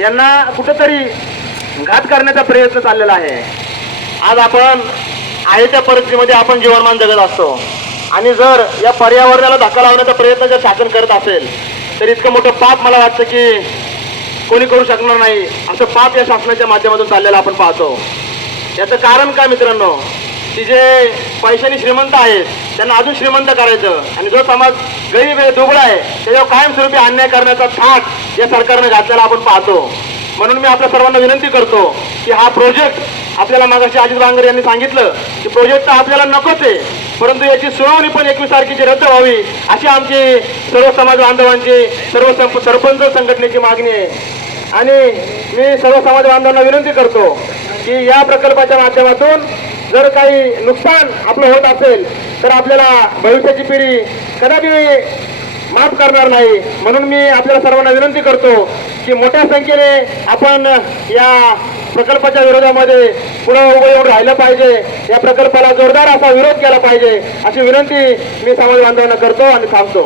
यांना कुठेतरी घात करण्याचा प्रयत्न चाललेला आहे। आज आपण आहे त्या परिस्थितीमध्ये आपण जीवनमान जगत असतो आणि जर या पर्यावरणाला धक्का लावण्याचा प्रयत्न जर शासन करत असेल तर इतकं मोठं पाप मला वाटतं की कोणी करू शकणार नाही। असं पाप या शासनाच्या माध्यमातून चाललेलं आपण पाहतो। याचं कारण काय मित्रांनो, की जे पैशाने श्रीमंत आहेत त्यांना अजून श्रीमंत करायचं आणि जो समाज गरीब आहे दुबळा आहे त्याच्यावर कायमस्वरूपी अन्याय करण्याचा थाट या सरकारने घातलेला आपण पाहतो। म्हणून मी आपल्या सर्वांना विनंती करतो की हा प्रोजेक्ट आपल्याला मागाशी अजित बांगर यांनी सांगितलं की प्रोजेक्ट तर आपल्याला नकोच आहे, परंतु याची सुनावणी पण 21 तारखेची रद्द व्हावी अशी आमची सर्व समाज बांधवांची सर्व सरपंच संघटनेची मागणी आहे। आणि मी सर्व समाज बांधवांना विनंती करतो की या प्रकल्पाच्या माध्यमातून जर काही नुकसान आपलं होत असेल तर आपल्याला भविष्याची पिढी कदापि माफ करणार नाही। म्हणून मी आपल्याला सर्वांना विनंती करतो की मोठ्या संख्येने आपण या प्रकल्पाच्या विरोधामध्ये पुढे उभं येऊन राहिलं पाहिजे, या प्रकल्पाला जोरदार असा विरोध केला पाहिजे अशी विनंती मी समाज बांधवांना करतो आणि थांबतो।